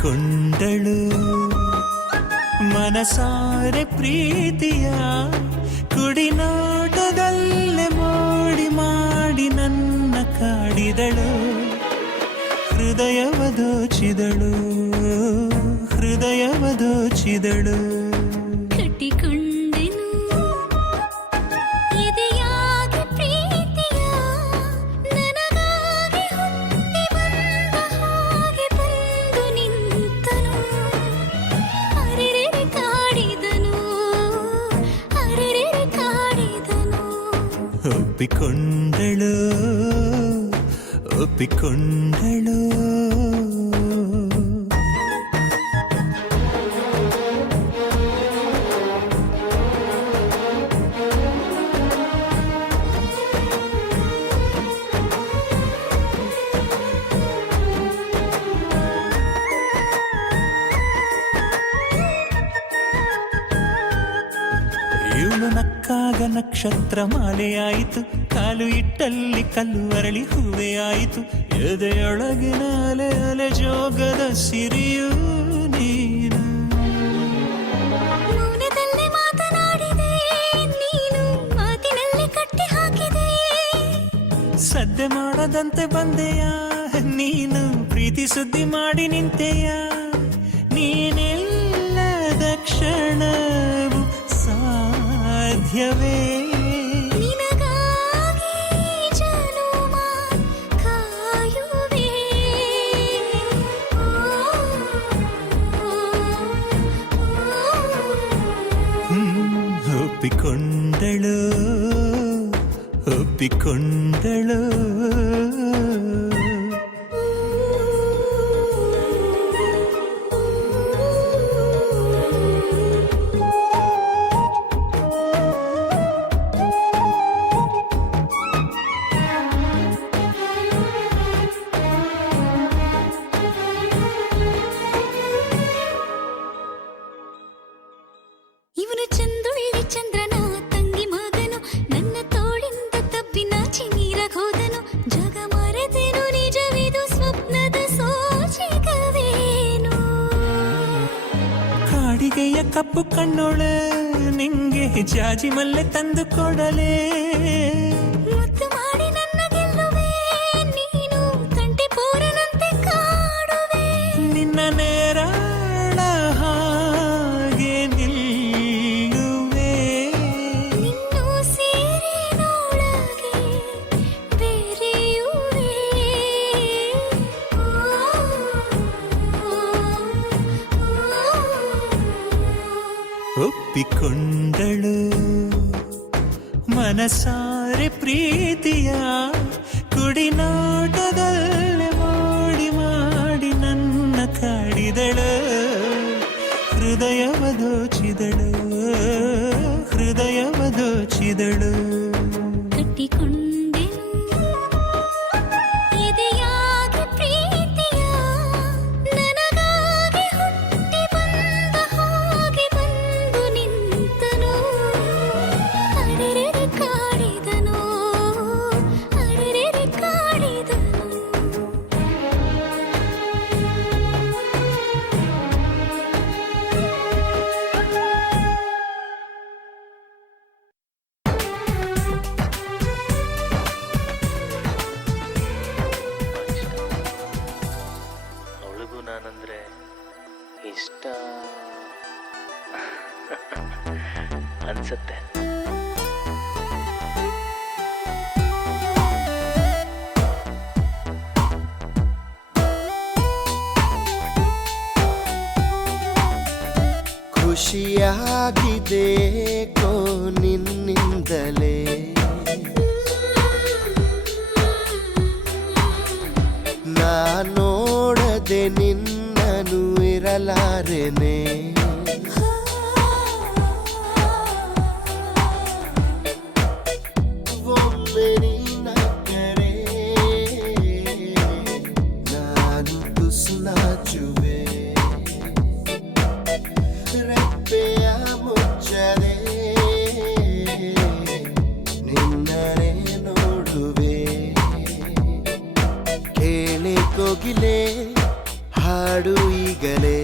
ಒಪ್ಪಿಕೊಂಡಳು ಮನಸಾರೆ ಪ್ರೀತಿಯ ಕುಡಿನೋಟದಲ್ಲೇ ಮೋಡಿ ಮಾಡಿ ನನ್ನ ಕಾಡಿದಳು ಹೃದಯವ ದೋಚಿದಳು ಹೃದಯವ ದೋಚಿದಳು ಕಟ್ಟಿಕೊಂಡೆನು ಎದೆಯಾಗಿ ಪ್ರೀತಿಯ ನನಗಾಗಿ ಹುಟ್ಟಿ ಬಂದ ಹಾಗೆ ಬಂದು ನಿಂತನು ಅರೆರೆ ಕಾಡಿದನು ಅರೆರೆ ಕಾಡಿದನು ಒಪ್ಪಿಕೊಂಡಳು ಒಪ್ಪಿಕೊಂಡಳು ಇವಳು ನಕ್ಕಾಗ ನಕ್ಷತ್ರ ಮಾಲೆಯಾಯಿತು ಕಾಲು ಇಟ್ಟಲ್ಲಿ ಕಲ್ಲು ಅರಳಿ ಹೂವೆ ಆಯಿತು ಎದೆಯೊಳಗಿನ ಅಲೆ ಅಲೆ ಜೋಗದ ಸಿರಿಯೂ ನೀನು ಮೌನದಲ್ಲೇ ಮಾತನಾಡಿದೆ ನೀನು ಮಾತಿನಲ್ಲಿ ಕಟ್ಟಿ ಹಾಕಿದೆ ಸದ್ದೆ ಮಾಡದಂತೆ ಬಂದೆಯ ನೀನು ಪ್ರೀತಿ ಸುದ್ದಿ ಮಾಡಿ ನಿಂತೆಯ ನೀನೆಲ್ಲದ ಕ್ಷಣವು ಸಾಧ್ಯವೇ ನಿನಗಾಗಿ ಜನುಮ ಕಾಯುವೆ ಒಪ್ಪಿಕೊಂಡಳು ಒಪ್ಪಿಕೊಂಡಳು ಇವನು ಚಂದುಳ್ಳಿ ಚಂದ್ರನ ತಂಗಿ ಮಗನು ನನ್ನ ತೋಳಿಂದ ತಬ್ಬಿ ನಾಚಿ ನೀರಗೋದನು ಜಗ ಮರೆತೇನು ನಿಜವಿದು ಸ್ವಪ್ನದ ಸೋಚಿಗವೇನು ಕಾಡಿಗೆಯ ಕಪ್ಪು ಕಣ್ಣೋಳೆ ನಿಂಗೆ ಜಾಜಿ ಮಲ್ಲೆ ತಂದು ಕೊಡಲೇ ಮುತ್ತು ಮಾಡಿ ನನ್ನ ಗೆಲ್ಲುವೆ ನೀನು ತಂಟೆ ಪೋರನಂತೆ ಕಾಡುವೆ ನಿನ್ನ ನೇರಾಳ ಹಾಗೆ ನಿಲ್ಲುವೆ ನಿನ್ನೂ ಸೇರಿನೊಳಗೆ ಬೆರೆಯುವೆ ಒಪ್ಪಿಕೊಂಡಳು ಮನಸಾರೆ ಪ್ರೀತಿಯ ಕುಡಿನೋಟದಲ್ಲೇ ಮೋಡಿ ಮಾಡಿ ನನ್ನ ಕಾಡಿದಳು ಹೃದಯವ ದೋಚಿದಳು ಹೃದಯವ ದೋಚಿದಳು ಕಟ್ಟಿಕೊಂಡೆನು ಎದೆಯಾಗಿ ಪ್ರೀತಿಯ ನನಗಾಗಿ ಹುಟ್ಟಿ ಬಂದ ಹಾಗೆ ಬಂದು ನಿಂತನು ಅರೆರೆ ಕಾಡಿದನು ಅರೆರೆ ಕಾಡಿದನು ಅವಳಿಗೂ ನಾನಂದ್ರೆ ಇಷ್ಟ ಅನ್ಸತ್ತೆ. ಖುಷಿಯಾಗಿದೆ ಕೋ ನಿನ್ನಿಂದಲೇ ನಾ ನೋಡದೆ ನಿನ್ನನು ಇರಲಾರೆನೆ ಒಮ್ಮೆ ನಿನ್ನ ಕರೆ ನಾನು ತುಸು ನಾಚುವೆ ರೆಪ್ಪೆಯ ಮುಚ್ಚದೆ ನಿನ್ನನೆ ನೋಡುವೆ ಕೇಳಿ ಕೋಗಿಲೆ ಹಾಡು ಈಗಲೇ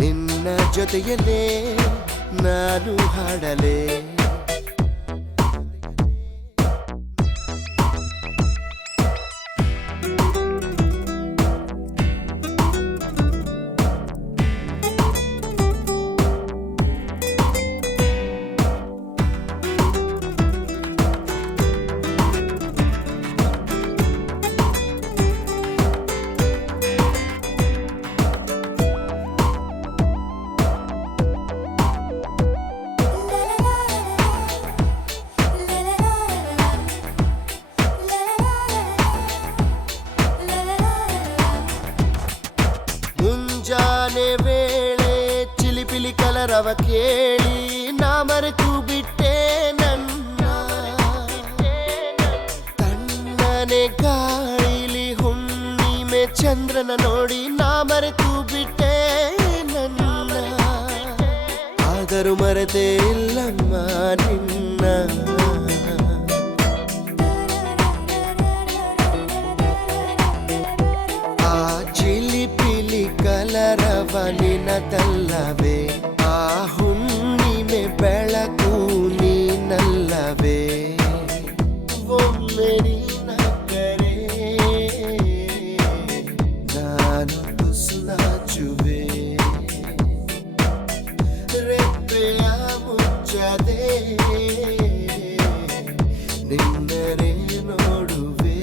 ನಿನ್ನ ಜೊತೆಯಲ್ಲೇ ನಾನು ಹಾಡಲೇ. ಮುಂಜಾನೆ ವೇಳೆ ಚಿಲಿಪಿಲಿ ಕಲರವ ಕೇಳಿ ನಾ ಮರೆತು ಬಿಟ್ಟೆ ನನ್ನ. ತಣ್ಣನೆ ಗಾಳಿಲಿ ಹುಣ್ಣಿಮೆ ಚಂದ್ರನ ನೋಡಿ ನಾ ಮರೆತು ಬಿಟ್ಟೆ ನನ್ನ. ಆದರೂ ಮರೆತೇ ಇಲ್ಲಮ್ಮ ನಿನ್ನ. ಆ ಚಿಲಿಪಿಲಿ ಕಲರವ ನಿನದಲ್ಲವೇ, ಆ ಹುಣ್ಣಿಮೆ ಬೆಳಕು ನೀನಲ್ಲವೇ. ಒಮ್ಮೆ ನೀನ ಕರೆ ನಾನು ತುಸು ನಾಚುವೆ, ರೆಪ್ಪೆಯ ಮುಚ್ಚದೆ ನಿನ್ನರೆ ನೋಡುವೆ.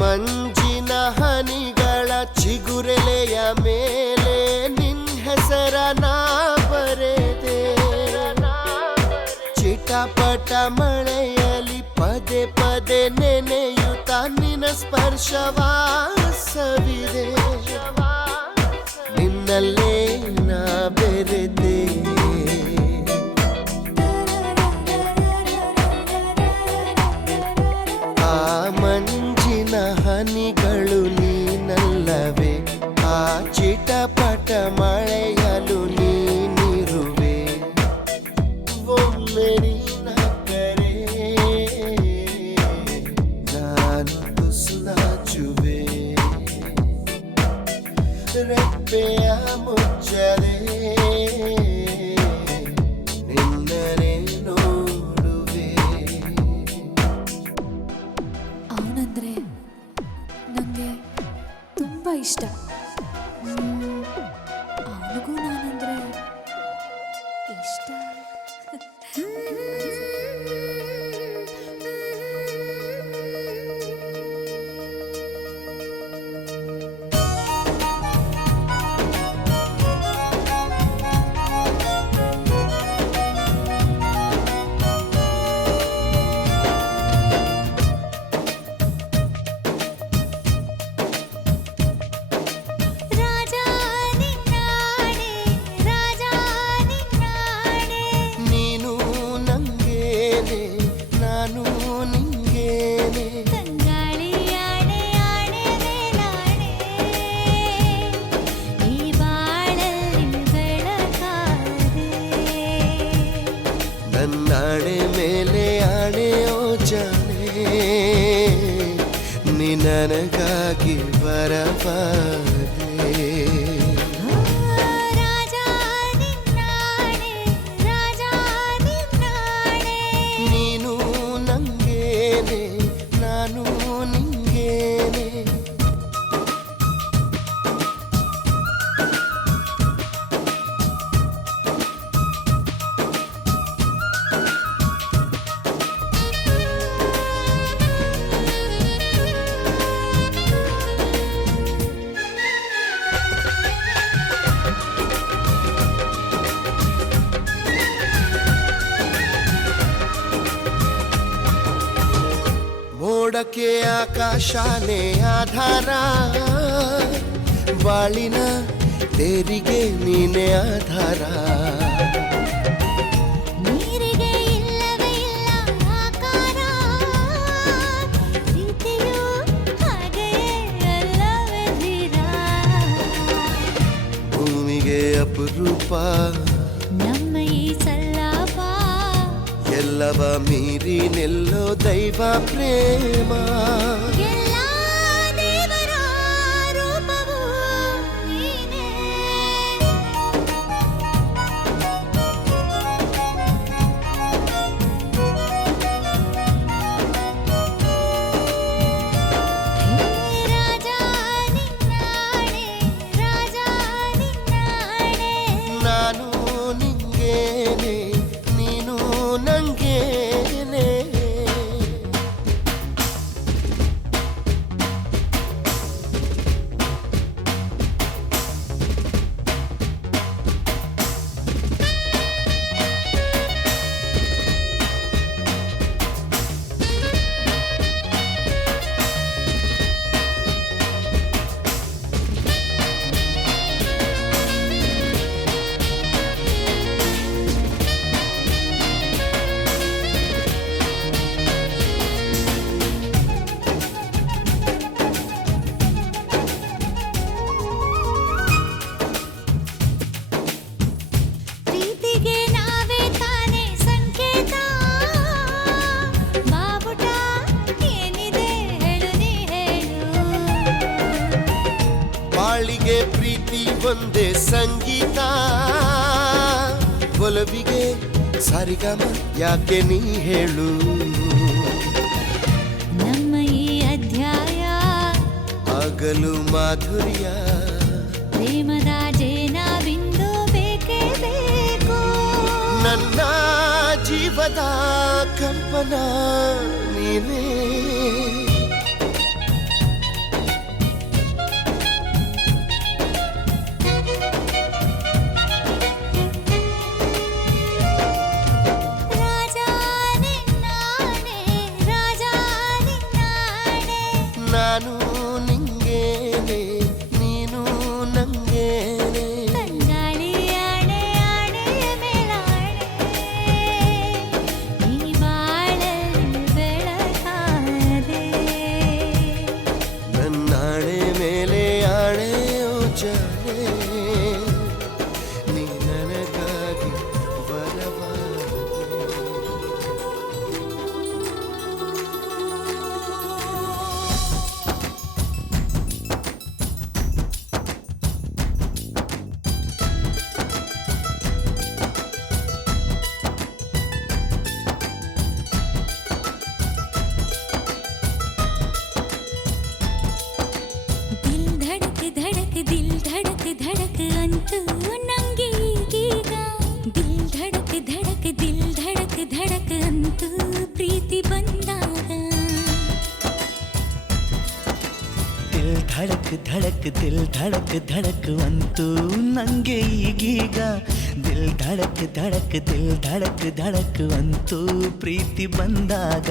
ಮಂಜಿನ ಹನಿಗಳ ಚಿಗುರೆಲೆಯ ಮೇಲೆ ನಿನ್ ಹೆಸರ ನಾ ಬರೆದೆ. ಚಿಟಪಟ ಮಳೆಯಲಿ ಪದೇ ಪದೇ ನೆನೆಯುತ್ತ ನಿನ್ನ ಸ್ಪರ್ಶವಾಸವಿದೆ. ನಿನ್ನಲ್ಲೇ ನಾ ಬೆರೆದೆ. ಆ ಮಂಜಿನ ಹನಿಗಳು ನೀನಲ್ಲವೇ, ಆ ಚಿಟಪಟ ಮಳೆಯಲು ನೀನಿರುವೆ. ಒಮ್ಮೆ ನೀನ ಕರೆ ನಾನು ತುಸು ನಾಚುವೆ, ರೆಪ್ಪೆಯ ಮುಚ್ಚದೆ ನಿನ್ನರೆ ನೋಡುವೆ. ಅವನಂದ್ರೆ ನನಗೆ ತುಂಬ ಇಷ್ಟ. ಅವನಿಗೂ ನಾನಂದ್ರೆ ಇಷ್ಟ. ನೀನು ನಂಗೇನೆ, ನಾನು ನಿಂಗೇನೆ. ನನ್ನಾಣೆ ಮೇಲೆ ಆಣೆ ಓ ಜಾಣೆ, ನೀ ನನಗಾಗಿ ಬರಬಾರದೆ. ನೀನು ನಂಗೇನೆ, ನಾನು ನಿಂಗೇನೆ. ನೋಡಕ್ಕೆ ಆಕಾಶನೇ ಆಧಾರ, ಬಾಳಿನ ತೇರಿಗೆ ನೀನೆ ಆಧಾರ. ನೀರಿಗೆ ಇಲ್ಲವೇ ಇಲ್ಲ ಆಕಾರ, ಪ್ರೀತಿಯು ಹಾಗೆಯೇ ಅಲ್ಲವೇ ಧೀರ. ಭೂಮಿಗೆ ಅಪರೂಪ ನಮ್ಮ ಈ ಸಲ್ಲಾಪ, ಎಲ್ಲವ ಮೀರಿ ನಿಲ್ಲೋ ದೈವ ಪ್ರೇಮ. ಎಲ್ಲ ದೇವರ ರೂಪವು ನೀನೇ. ರಾಜ ನಿನ್ನಾಣೆ, ರಾಜ ನಿನ್ನಾಣೆ. ನಾನು ನಿಂಗೇನೆ, ನೀನು ನಂಗೇನೆ. ಪ್ರೀತಿಗೆ ನಾವೇ ತಾನೇ ಸಂಕೇತ, ಬಾವುಟ ಏನಿದೆ ಹೇಳು ನೀ ಹೇಳು. ಬಾಳಿಗೆ ಪ್ರೀತಿ ಒಂದೇ ಸಂಗೀತ, ಒಲವಿಗೆ ಸರಿಗಮ ಯಾಕೆ ನೀ ಹೇಳು. ನಮ್ಮ ಈ ಅಧ್ಯಾಯ ಆಗಲು ಮಾಧುರ್ಯ, ಪ್ರೇಮದ ಜೇನ ಬಿಂದು ಬೇಕೇ ಬೇಕು. ನನ್ನ ಜೀವದ ಕಲ್ಪನ ನೀನೇ. ರಾಜ ನಿನ್ನಾಣೆ, ರಾಜ ನಿನ್ನಾಣೆ. ನಾನು ನಿಂಗೇನೆ, ನೀನು ನಂಗೇನೆ. ತಂಗಾಳಿ ಆಣೆ ಆಣೆಯ ಮೇಲಾಣೆ, ಈ ಬಾಳಲ್ಲಿ ಬೆಳಕಾದೆ. ನನ್ನಾಣೆ ಮೇಲೆ ಆಣೆಯೋ ಜಾನೆ, ನೀ ನನಗಾಗಿ ವರವಾದೆ. ದಿಲ್ ಧಡಕ್ ಧಡಕ್ ದಿಲ್ ಧಡಕ್ ಧಡಕ್ ಅಂತೂ ನಂಗೆ ಈಗೀಗ. ದಿಲ್ ಧಡಕ್ ಧಡಕ್ ದಿಲ್ ಧಡಕ್ ಧಡಕ್ ಅಂತೂ ಪ್ರೀತಿ ಬಂದಾಗ. ದಿಲ್ ಧಡಕ್ ಧಡಕ್ ದಿಲ್ ಧಡಕ್ ಧಡಕ್ ಅಂತೂ ನಂಗೆ ಈಗೀಗ. ದಿಲ್ ಧಡಕ್ ಧಡಕ್ ದಿಲ್ ಧಡಕ್ ಧಡಕ್ ಅಂತೂ ಪ್ರೀತಿ ಬಂದಾಗ.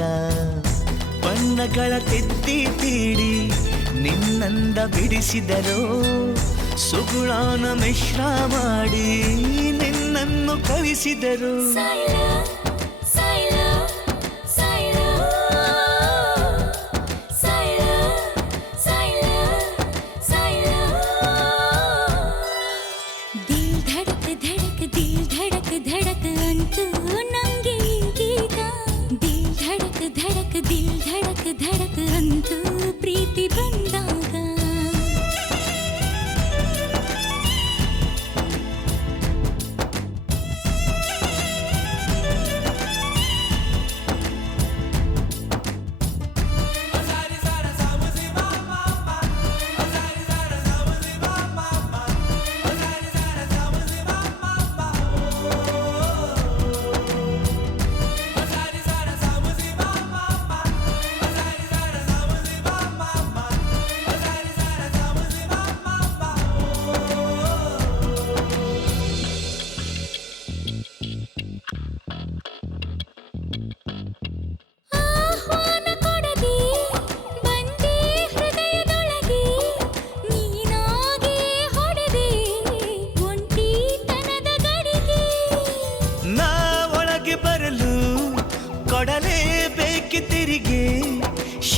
ಬಣ್ಣಗಳ ತಿದ್ದಿ ತೀಡಿ ನಿನ್ನಂದ ಬಿಡಿಸಿದರೋ, ಸುಗುಣಾನ ಮಿಶ್ರ ಮಾಡಿ ನಿನ್ನನ್ನು ಕಳಿಸಿದರು. ಸಾಯ್ಲೋ ಸಾಯ್ಲೋ ಸಾಯ್ಲೋ ಸಾಯ್ಲೋ ಸಾಯ್ಲೋ ಸಾಯ್ಲೋ. ದಿಲ್ ಧಡಕ್ ಧಡಕ್ ದಿಲ್ ಧಡಕ್ ಧಡಕ್ ಅಂತೂ ನಂಗೆ ಈಗೀಗ. ದಿಲ್ ಧಡಕ್ ಧಡಕ್ ದಿಲ್ ಧಡಕ್ ಧಡಕ್ ಅಂತೂ ಪ್ರೀತಿ ಬಂದಾಗ.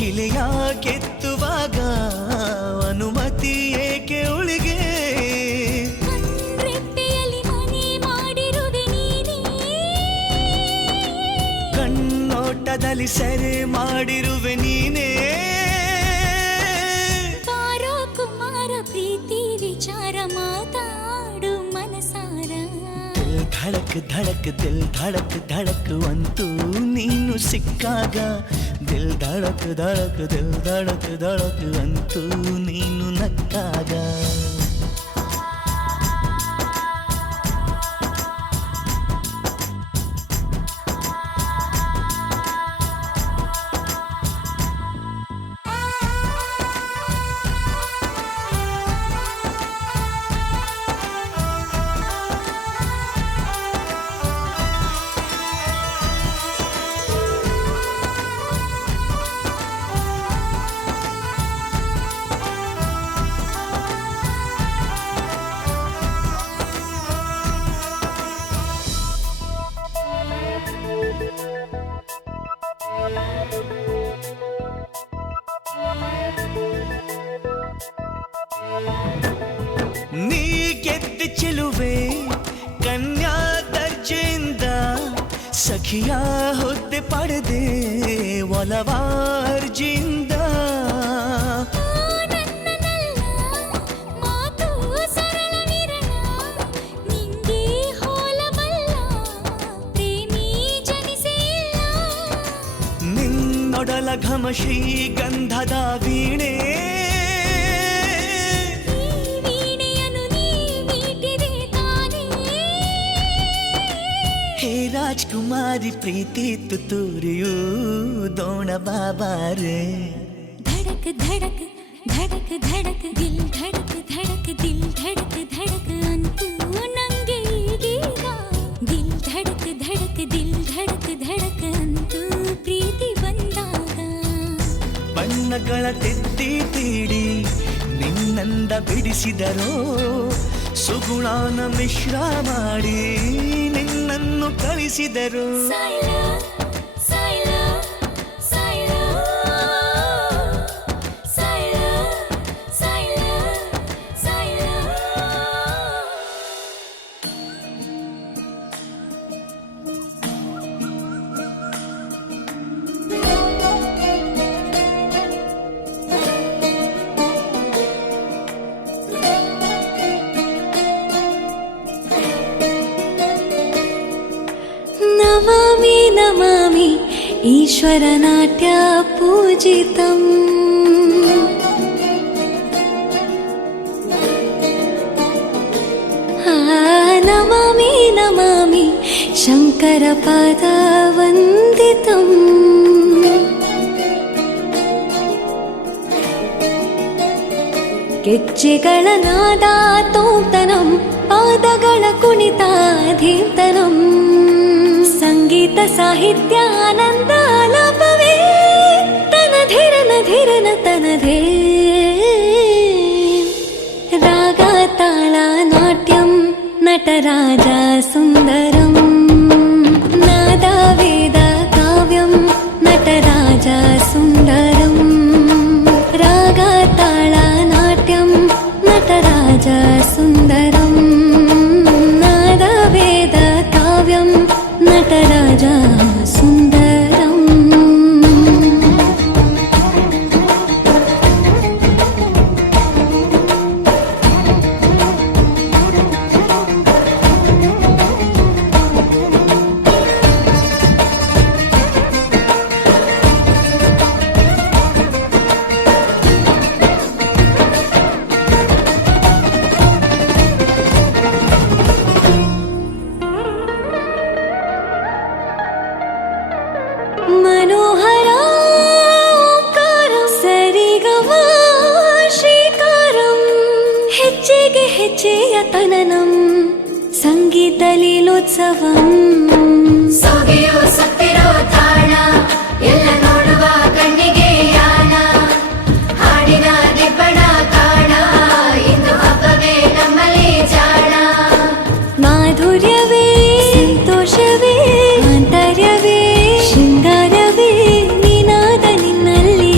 ಶಿಲೆಯ ಕೆತ್ತುವಾಗ ಅನುಮತಿ ಏಕೆ ಉಳಿಗೆ ಕಣ್ರೆಪ್ಪೆಯಲ್ಲಿ ಮನೆ ಮಾಡಿರುವೆ ನೀನೇ ಕಣ್ಣೋಟದಲ್ಲಿ ಸೆರೆ ಮಾಡಿರುವೆ ನೀನೇ ಬಾರೋ ಕುಮಾರ ಪ್ರೀತಿ ವಿಚಾರ ಮಾತಾಡು ಮನಸಾರ ದಿಲ್ ಧಡಕ್ ಧಡಕ್ ಅಂತೂ ನೀನು ಸಿಕ್ಕಾಗ ದಿಲ್ ಧಡಕ್ ಧಡಕ್ ಅಂತೂ ನೀನು ನಕ್ಕಾಗ ನೀ ಗೆದ್ದ ಚೆಲುವೆ ಕನ್ಯಾ ದರ್ಜೆಯಿಂದ ಸಖಿಯ ಹುದ್ದೆ ಪಡೆದೆ ಒಲವಾರ್ಜಿಂದ ಮಾತು ಸರಳ ವಿರಳ ನಿಂಗೆ ಹೋಲಬಲ್ಲ ಪ್ರೇಮಿ ಜನಿಸಿಲ್ಲ ನಿನ್ನೊಡಲ ಘಮ ಶ್ರೀಗಂಧದ ವೀಣೆ ಹೇ ರಾಜ್ಕುಮಾರಿ ಪ್ರೀತಿ ತುತ್ತೂರಿಯೂ ದೋಣ ಬಾಬಾರೆ धड़क धड़क धड़क धड़क दिल धड़क धड़क दिल धड़क धड़क ಅಂತೂ ನಂಗೆ ಈಗೀಗ ದಿಲ್ ಧಡಕ್ ಧಡಕ್ ದಿಲ್ ಧಡಕ್ ಧಡಕ್ ಅಂತೂ ಪ್ರೀತಿ ಬಂದಾಗ ಬಣ್ಣಗಳ ತೆತ್ತಿ ತೀಡಿ ನಿನ್ನಂದ ಬಿಡಿಸಿದರೋ ಸುಗುಣಾನ ಮಿಶ್ರ ಮಾಡಿ ನಿನ್ನನ್ನು ಕಳಿಸಿದರು ಸಾಯ್ಲಾ ಸಾಯ್ಲಾ ಸಾಯ್ಲಾ ಸಾಯ್ಲಾ ಸಾಯ್ಲಾ ಸಾಯ್ಲಾ ನಮಾಮಿ ನಮಾಮಿ ಈಶ್ವರ ನಾಟ್ಯ ಪೂಜಿತಂ ನಮಾಮಿ ನಮಾಮಿ ಶಂಕರ ಪಾದ ವಂದಿತಂ ಗೆಜ್ಜೆಗಳ ನಾದ ತೋಂತನಂ ಪಾದಗಳ ಕುಣಿತ ಧೀಂತನಂ ಸಂಗೀತ ಸಾಹಿತ್ಯ ಆನಂದ ಲಾಭವೇ ತನಧಿರನ ಧಿರನ ತನಧೇ ರಾಗ ತಾಳ ನಾಟ್ಯಂ ನಟರಾಜ ಸುಂದರಂ ನಾದ ವೇದ ಕಾವ್ಯಂ ನಟರಾಜ ಸುಂದರಂ ರಾಗ ತಾಳ ನಾಟ್ಯಂ ನಟರಾಜ ಸುಂದರಂ ನಾದ ವೇದ ಕಾವ್ಯಂ ನಟರಾಜ ಸುಂದರಂ मनोहरा ओंकारं सरिगम श्रीकारं ಹೆಜ್ಜೆಗೆ ಹೆಜ್ಜೆಯ ತನನಂ ಸಂಗೀತ ಲೀಲೋತ್ಸವಂ ಸೊಗೆಯೋ ಸತ್ತಿರೋ ತಾಣ ಎಲ್ಲ ನೋಡುವ ಕಣ್ಣಿಗೆ ಯಾನ ಹಾಡಿನ ದಿಬ್ಬಣ ಕಾಣ ಇಂದು ಹಬ್ಬವೇ ನಮ್ಮಲ್ಲಿ ಜಾಣ ಮಾಧುರ್ಯವೇ ಸಂತೋಷವೇ ಆಂತರ್ಯವೇ ಶೃಂಗಾರವೇ ನಿನಾದ ನಿನ್ನಲ್ಲಿ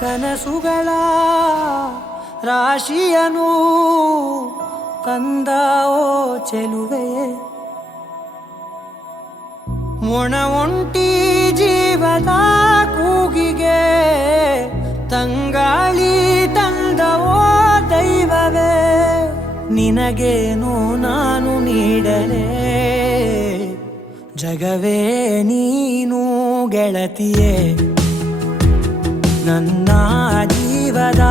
ಕನಸುಗಳ ರಾಶಿಯನು ತಂದ ಓ ಚೆಲುವೆ ಒಣ ಒಂಟಿ ಜೀವದ ಕೂಗಿಗೆ ತಂಗಾಳಿ ತಂದವೋ ದೈವವೇ ನಿನಗೇನು ನಾನು ನೀಡಲೇ ಜಗವೇ ನೀನು ಗೆಳತಿಯೇ ನನ್ನ ಜೀವದ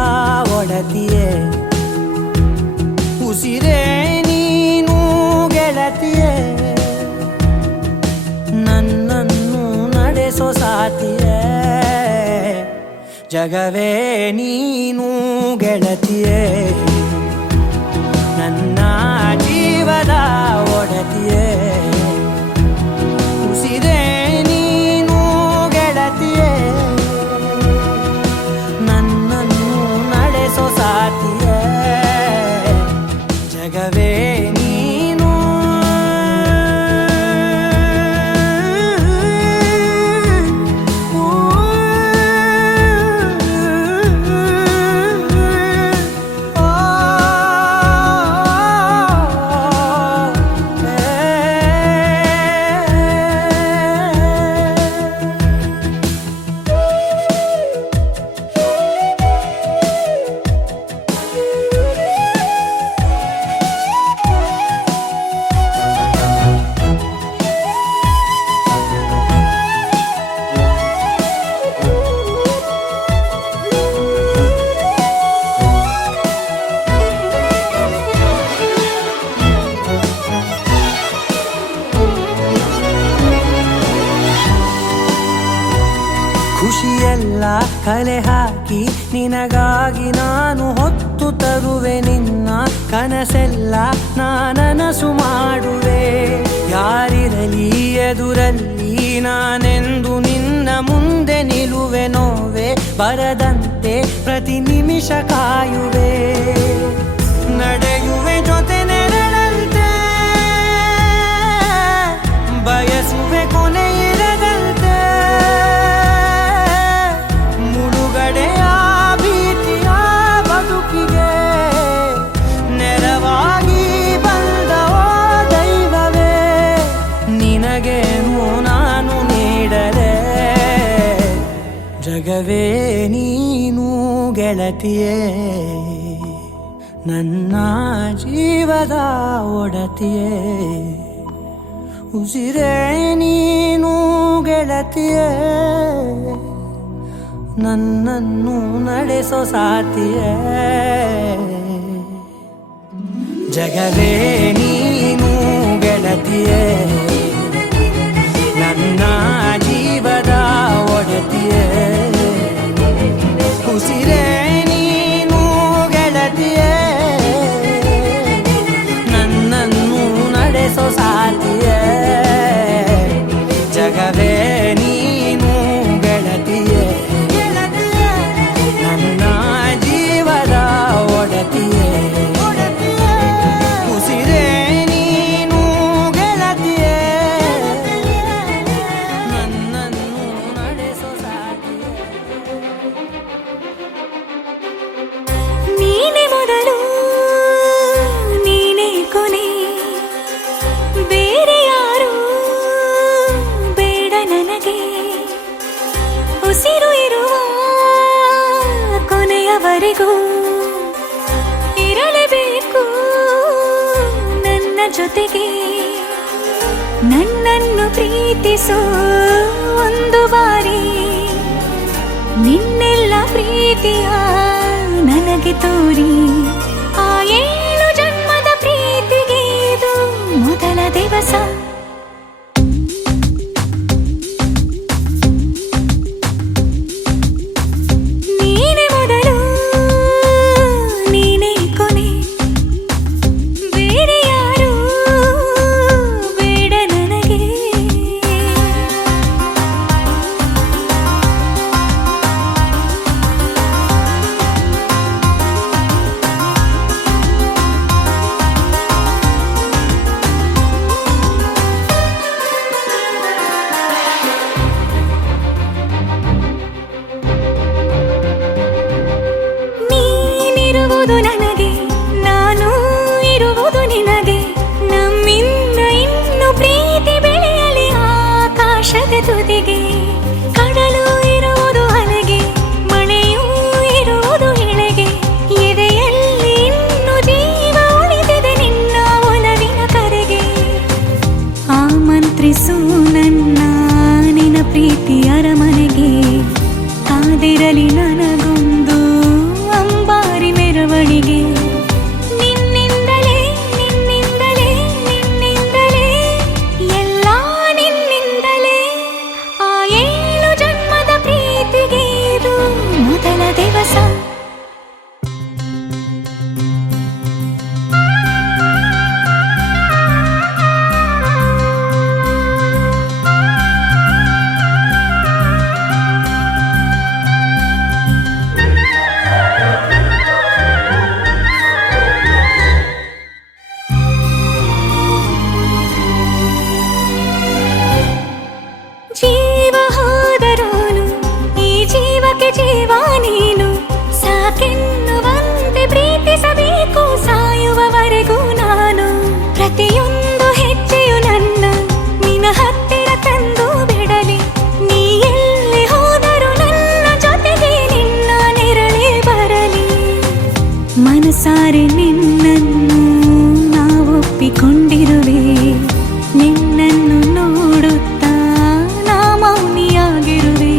ಒಡತಿಯೇ ಉಸಿರೇ ನೀನು ಗೆಳತಿಯೇ ನನ್ನನ್ನು ನಡೆಸೋ ಸಾತಿಯೇ ಜಗವೇ ನೀನು ಗೆಳತಿಯೇ ನನ್ನ ಜೀವದ ಒಡತಿಯೇ ಉಸಿರೇ ನೀನು ಗೆಳತಿಯೇ ನನ್ನನ್ನು ನಡೆಸೋ ಸಾತಿಯೇ ಜಗವೇ ನೀನು ಖುಷಿಯೆಲ್ಲ ಕಲೆ ಹಾಕಿ ನಿನಗಾಗಿ ನಾನು ಹೊತ್ತು ತರುವೆ ನಿನ್ನ ಕನಸೆಲ್ಲ ನಾನನಸು ಮಾಡುವೆ ಯಾರಿರಲಿ ಎದುರಲ್ಲಿ ನಾನೆಂದು ನಿನ್ನ ಮುಂದೆ ನಿಲ್ಲುವೆ ನೋವೆ ಬರದಂತೆ ಪ್ರತಿ ನಿಮಿಷ ಕಾಯುವೆ ನಡೆಯುವೆ ಜೊತೆ ನೆರಳಂತೆ ಬಯಸುವೆ ಕೊನೆ ಇರದಂತೆ ಮುಳುಗಡೆಯ ಭೀತಿಯ ಬದುಕಿಗೆ ನೆರವಾಗಿ ಬಂದವೋ ದೈವವೇ ನಿನಗೇನು ನಾನು ನೀಡಲೇ ಜಗವೇ ನೀನು ಗೆಳತಿಯೇ ನನ್ನ ಜೀವದ ಒಡತಿಯೇ ಉಸಿರೇ ನೀನು ಗೆಳತಿಯೇ ನನ್ನನ್ನು ನಡೆಸೋ ಸಾತಿಯೇ ಜಗವೇ ನೀನು ಗೆಳತಿಯೇ ನನ್ನ ಜೀವದ ಒಡತಿಯೇ ಉಸಿರೇ ನೀನು ಗೆಳತಿಯೇ ನನ್ನನ್ನು ನಡೆಸೋ ಸಾತಿಯೇ ಜಗವೇ ನೀನು ಗೆಳತಿಯೇ ನನ್ನ ಜೀವದ ಒಡತಿಯೇ ಉಸಿರೇ ನೀನು ಗೆಳತಿಯೇ ನನ್ನನ್ನು ನಡೆಸೋ ಸಾತಿಯೇ ನೀನೆ ಮೊದಲು ನೀನೆ ಕೊನೆ ಬೇರೆ ಯಾರು ಬೇಡ ನನಗೆ ಉಸಿರು ಇರುವ ಕೊನೆಯವರೆಗೂ ಇರಲೇಬೇಕು ನನ್ನ ಜೊತೆಗೆ ನನ್ನನ್ನು ಪ್ರೀತಿಸೋ ಒಂದು ಬಾರಿ ನಿನ್ನೆಲ್ಲ ಪ್ರೀತಿಯ ನನಗೆ ತೋರಿ ಆ 7 ಜನ್ಮದ ಪ್ರೀತಿಗೆ ಇದು ಮೊದಲ ದಿವಸ ನೀನೆ ಮೊದಲು ನೀನೆ ಕೊನೆ ಬೇರೆ ಯಾರು ಬೇಡ ನನಗೆ ಹೋಗಿದೆ ತುದಿಗೆ ಕಡಲು ಇರುವುದು ಅಲೆಗೆ ಮಳೆಯೂ ಇರುವುದು ಎಳೆಗೆ ಎದೆಯಲ್ಲಿ ಇನ್ನು ಜೀವ ಉಳಿದಿದೆ ನಿನ್ನ ಒಲವಿನ ಕರೆಗೆ ಆಮಂತ್ರಿಸು ನನ್ನ ನಿನ್ನ ಪ್ರೀತಿ ಅರಮನೆಗೆ ಕಾದಿರಲಿ ನನಗೊಂದು ಅಂಬಾರಿ ಮೆರವಣಿಗೆ ನಿನ್ನಿಂದಲೇ ನಿನ್ನಿಂದಲೇ ನಿನ್ನಿಂದಲೇ ಎಲ್ಲ ನಿನ್ನಿಂದಲೇ ಆ 7 ಜನ್ಮದ ಪ್ರೀತಿಗೆ ಇದು ಮೊದಲ ದಿವಸ ಜೀವ ಹೋದರೋನು ಈ ಜೀವಕ್ಕೆ ಜೀವ ನೀನು ಸಾಕೆನ್ನುವಂತೆ ಪ್ರೀತಿಸಬೇಕು ಸಾಯುವವರೆಗೂ ನಾನು ಪ್ರತಿಯೊಂದು ಹೆಜ್ಜೆಯು ನನ್ನ ನಿನ್ನ ಹತ್ತಿರ ತಂದು ಬಿಡಲಿ ನೀ ಎಲ್ಲಿ ಹೋದರೂ ನನ್ನ ಜೊತೆಗೆ ನಿನ್ನ ನೆರಳೇ ಬರಲಿ ಮನಸಾರೆ ನಿನ್ನನ್ನು ನಾವೊಪ್ಪಿಕೊಂಡಿರುವೆ ನಿನ್ನನ್ನು ನೋಡುತ್ತಾ ನಾ ಮೌನಿಯಾಗಿರುವೆ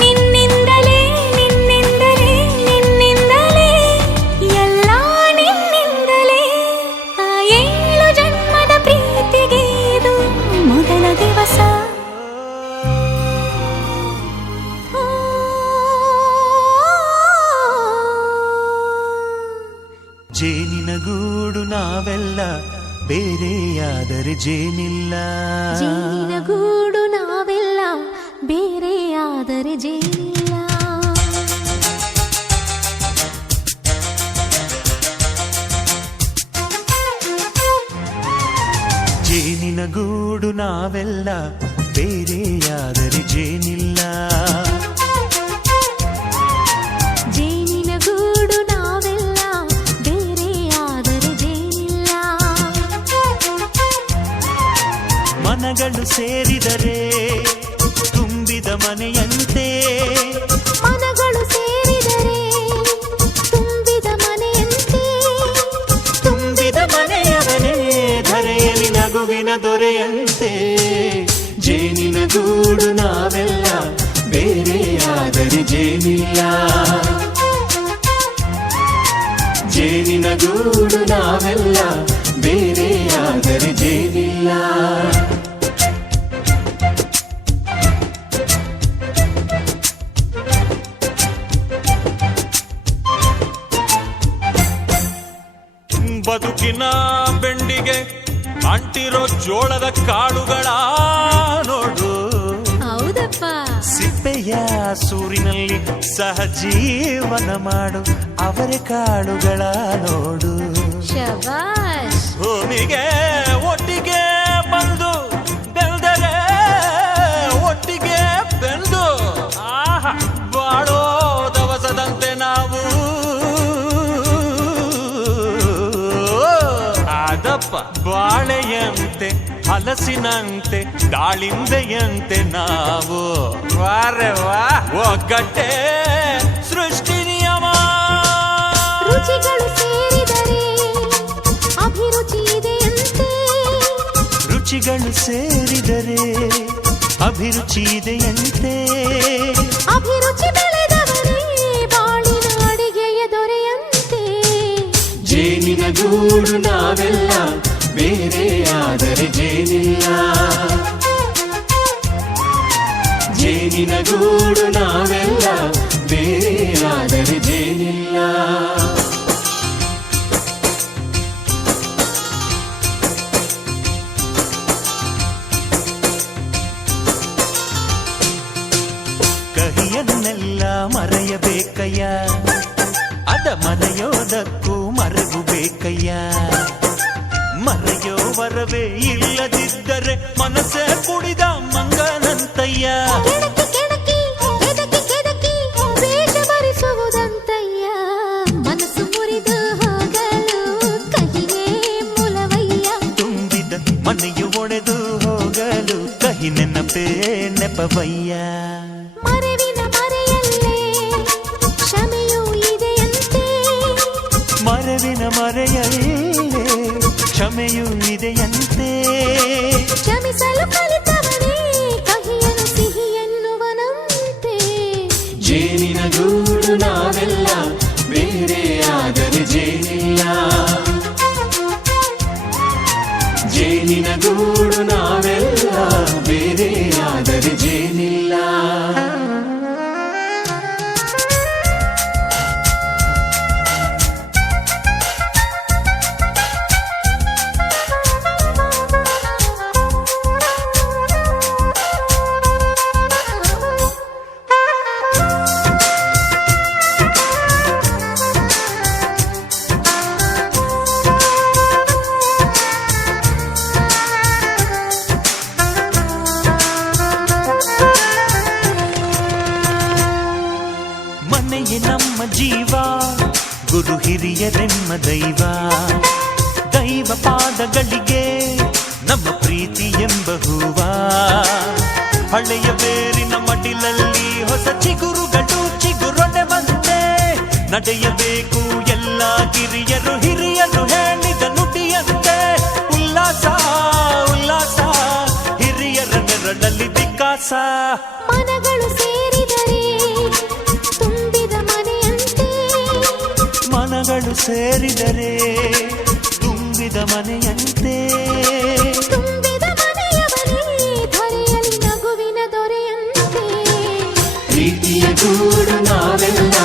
ನಿನ್ನಿಂದಲೇ ನಿನ್ನಿಂದಲೇ ನಿನ್ನಿಂದಲೇ ಎಲ್ಲ ನಿನ್ನಿಂದಲೇ ಆ 7 ಜನ್ಮದ ಪ್ರೀತಿಗೆ ಇದು ಮೊದಲ ದಿವಸ ಜೇನಿನ ಗೂಡು ನಾವೆಲ್ಲ ಬೇರೆಯಾದರೆ ಜೇನಿಲ್ಲ ಜೇನಿನ ಗೂಡು ನಾವೆಲ್ಲ ಬೇರೆಯಾದರೆ ಜೇನಿಲ್ಲ ಜೇನಿನ ಗೂಡು ನಾವೆಲ್ಲ ಬೇರೆಯಾದರೆ ಜೇನಿಲ್ಲ ಜೇನಿನ ಗೂಡು ನಾವೆಲ್ಲ ಬೇರೆಯಾದರೆ ಜೇನಿಲ್ಲ ಮನಗಳು ಸೇರಿದರೆ ತುಂಬಿದ ಮನೆಯಂತೆ ಮನಗಳು ಸೇರಿದರೆ ತುಂಬಿದ ಮನೆಯಂತೆ ತುಂಬಿದ ಮನೆಯವನೇ ಧರೆಯಲ್ಲಿ ನಗುವಿನ ದೊರೆಯಂತೆ ಜೇನಿನ ಗೂಡು ನಾವೆಲ್ಲ ಬೇರೆಯಾದರೆ ಜೇನಿಲ್ಲ ಜೇನಿನ ಗೂಡು ನಾವೆಲ್ಲ ಬೇರೆಯಾದರೆ ಜೇನಿಲ್ಲ ಬದುಕಿನ ಬೆಂಡಿಗೆ ಅಂಟಿರೋ ಜೋಳದ ಕಾಳುಗಳ ನೋಡು ಹೌದಪ್ಪ ಸಿಪ್ಪೆಯ ಸೂರಿನಲ್ಲಿ ಸಹಜೀವನ ಮಾಡು ಅವರೆ ಕಾಳುಗಳ ನೋಡು ಶಬಾಷ್ ಭೂಮಿಗೆ ಒಟ್ಟಿಗೆ ಬಂದು ಬೆಳೆದರೆ ಒಟ್ಟಿಗೆ ಬೆಂದು ಆಹಾ ಬಾಳೋ ದವಸದಂತೆ ನಾವು ಆದಪ್ಪ ಬಾಳೆಯಂತೆ ಹಲಸಿನಂತೆ ದಾಳಿಂಬೆಯಂತೆ ನಾವು ವಾರೆ ವಾ ಒಗ್ಗಟ್ಟೆ ಸೃಷ್ಟಿ ನಿಯಮ ರುಚಿಗಳು ಸೇರಿದರೆ ಅಭಿರುಚಿ ಇದೆಯಂತೆ ರುಚಿಗಳು ಸೇರಿದರೆ ಅಭಿರುಚಿ ಇದೆಯಂತೆ ಅಭಿರುಚಿ ಬೆಳೆದವರೇ ಬಾಳಿನ ಅಡಿಗೆಯ ದೊರೆಯಂತೆ ಜೇನಿನ ಗೂಡು ನಾವೆಲ್ಲ ಬೇರೆಯಾದರೆ ಜೇನಿಲ್ಲ ಜೇನಿನ ಗೂಡು ನಾವೆಲ್ಲ ಬೇರೆಯಾದರೆ ಜೇನಿಲ್ಲ ಕಹಿಯನ್ನೆಲ್ಲ ಮರೆಯಬೇಕಯ್ಯ ಅದ ಮರೆಯೋದಕ್ಕೂ ಮರೆವು ಬೇಕಯ್ಯ ಮರೆಯೋ ವರವೇ ಇಲ್ಲದಿದ್ದರೆ ಮನಸ್ಸೇ ಕುಡಿದ ಮಂಗನಂತಯ್ಯ ಕೆಣಕಿ ಕೆಣಕಿ ಕೆದಕಿ ಕೆದಕಿ ಕ್ಷಮೆಯೂ ಇದೆಯಂತೆ. ಕ್ಷಮಿಸಲು ಕಲಿತವನೇ ಕಹಿಯನು ಸಿಹಿ ಎನ್ನುವನಂತೆ. ಜೇನಿನ ಗೂಡು ನಾವೆಲ್ಲ ಬೇರೆಯಾದರೆ ಜೇನಿಲ್ಲ. ಜೇನಿನ ಗೂಡು ನಾವೆಲ್ಲ ಬೇರೆಯಾದರೆ ಜೇನಿಲ್ಲ. ಮನೆಯೇ ನಮ್ಮ ಜೀವ, ಗುರು ಹಿರಿಯರೆಮ್ಮ ದೈವ. ದೈವ ಪಾದಗಳಿಗೆ ನಮ್ಮ ಪ್ರೀತಿ ಎಂಬ ಹೂವ. ಹಳೆಯ ಬೇರಿನ ಮಡಿಲಲ್ಲಿ ಹೊಸ ಚಿಗುರುಗಳು ಚಿಗುರೊಡೆ ಬಂದೆ. ನಡೆಯಬೇಕು ಎಲ್ಲ ಕಿರಿಯರು ಹಿರಿಯರು ಹೇಳಿದ ನುಡಿಯಂತೆ. ಉಲ್ಲಾಸ ಉಲ್ಲಾಸ ಹಿರಿಯರ ನೆರಳಲ್ಲಿ ವಿಕಾಸ. ಮನಗಳು ಸೇರಿದರೆ ತುಂಬಿದ ಮನೆಯಂತೆ. ಮನಗಳು ಸೇರಿದರೆ ತುಂಬಿದ ಮನೆಯಂತೆ. ತುಂಬಿದ ಮನೆಯವನೇ ಧರೆಯಲ್ಲಿ ನಗುವಿನ ದೊರೆಯಂತೆ. ಪ್ರೀತಿಯ ಗೂಡು ನಾವೆಲ್ಲ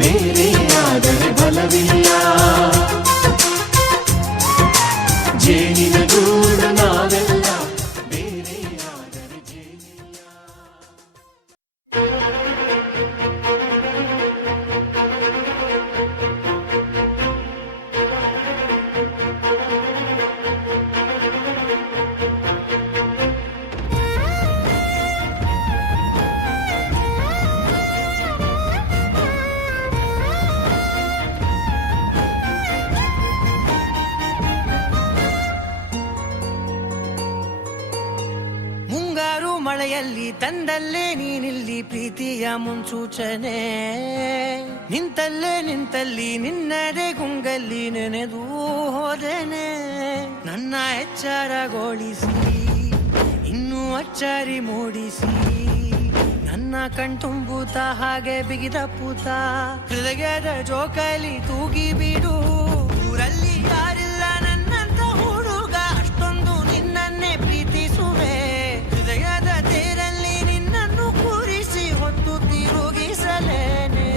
ಬೇರೆಯಾದರೆ ಬಲವಿಲ್ಲ. ಜೇನಿನ ಗೂಡು ನಾವೆಲ್ಲ ಬೇರೆಯಾದರೆ ಜೇನಿಲ್ಲ. ಮುಂಗಾರು ಮಳೆಯಲ್ಲಿ ತಂದಲ್ಲೇ ನೀನಿಲ್ಲಿ ಪ್ರೀತಿಯ ಮುನ್ಸೂಚನೆ. ನಿಂತಲ್ಲೇ ನಿಂತಲ್ಲಿ ನಿನ್ನದೇ ಗುಂಗಲ್ಲಿ ನೆನೆದು ಹೋದೆನೆ. ನನ್ನ ಎಚ್ಚರಗೊಳಿಸಿ ಇನ್ನೂ ಅಚ್ಚರಿ ಮೂಡಿಸಿ. ನನ್ನ ಕಣ್ತುಂಬುತ್ತ ಹಾಗೆ ಬಿಗಿದ ಪೂತ. ಹೃದಯದ ಜೋಕಾಲಿ ತೂಗಿ ಬಿಡು. ಊರಲ್ಲಿ ಯಾರಿಲ್ಲ ನನ್ನಂತ ಹುಡುಗ, ಅಷ್ಟೊಂದು ನಿನ್ನನ್ನೇ ಪ್ರೀತಿಸುವೆ. ಹೃದಯದ ತೇರಲ್ಲಿ ನಿನ್ನನ್ನು ಕೂರಿಸಿ ಹೊತ್ತು ತಿರುಗಿಸಲೇನೆ.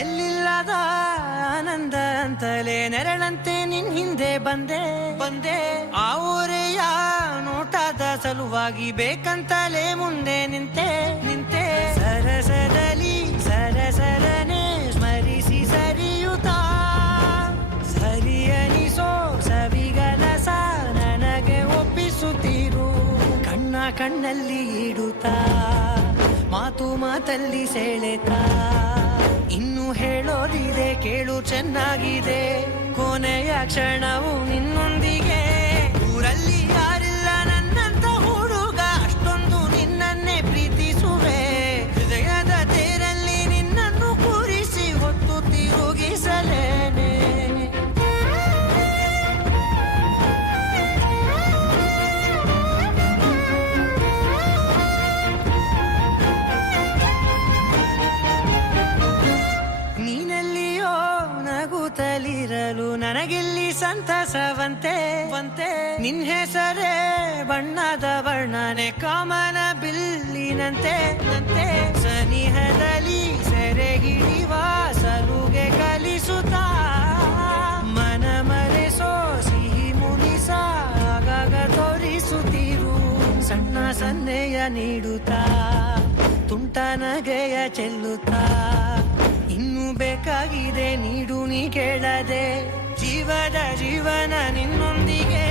ಎಲ್ಲಿಲ್ಲದ ಆನಂದ ಅಂತಲೇ ನೆರಳಂತೆ ನಿನ್ ಹಿಂದೆ ಬಂದೆ ಬಂದೆ. ಆ ಊರೆಯ ನೋಟದ ಸಲುವಾಗಿ ಬೇಕಂತಲೇ ಮುಂದೆ ನಿಂತೆ ನಿಂತೆ. ಸರಸದಲ್ಲಿ ಸರಸರನೆ ಸ್ಮರಿಸಿ ಸರಿಯುತ್ತಾ. ಸರಿಯನಿಸೋ ಸವಿಗನಸ ನನಗೆ ಒಪ್ಪಿಸುತ್ತೀರು. ಕಣ್ಣ ಕಣ್ಣಲ್ಲಿ ಇಡುತ್ತಾ ಮಾತು ಮಾತಲ್ಲಿ ಸೆಳೆತಾ. ಇನ್ನು ಹೇಳೋದಿದೆ ಕೇಳು ಚೆನ್ನಾಗಿದೆ. ಕೊನೆಯ ಕ್ಷಣವು ನಿನ್ನೊಂದಿಗೆ. ಊರಲ್ಲಿ ಯಾರಿಲ್ಲ ನನ್ನಂತ ಹುಡುಗ, ಅಷ್ಟೊಂದು ನಿನ್ನನ್ನೇ ಪ್ರೀತಿಸುವೆ. ಹೃದಯದ ತೇರಲ್ಲಿ ನಿನ್ನನ್ನು ಕೂರಿಸಿ ಹೊತ್ತು ತಿರುಗಿಸಲೇನೆ. ನೀನೆಲ್ಲಿಯೋ ನಗುತ್ತಲಿರಲು ನನಗಿಲ್ಲಿ ಸಂತಸವಂತೆ ವಂತೆ. ನಿನ್ ಹೆಸರೇ ಬಣ್ಣದ ವರ್ಣನೆ ಕಾಮನ ಬಿಲ್ಲಿನಂತೆ ನಂತೆ. ಸನಿಹದಲ್ಲಿ ಸೆರೆಗಿಳಿವ ಸಲುಗೆ ಕಲಿಸುತ್ತಾ. ಮನ ಮರೆಸೋ ಸಿಹಿ ಮುನಿಸ ಆಗಾಗ ತೋರಿಸುತ್ತಿರು. ಸಣ್ಣ ಸನ್ನೆಯ ನೀಡುತ್ತಾ ತುಂಟ ನಗೆಯ ಚೆಲ್ಲುತ್ತಾ. ಇನ್ನು ಬೇಕಾಗಿದೆ ನೀಡು ನೀ ಕೇಳದೆ ಜೀವದ ಜೀವನ ನಿನ್ನೊಂದಿಗೆ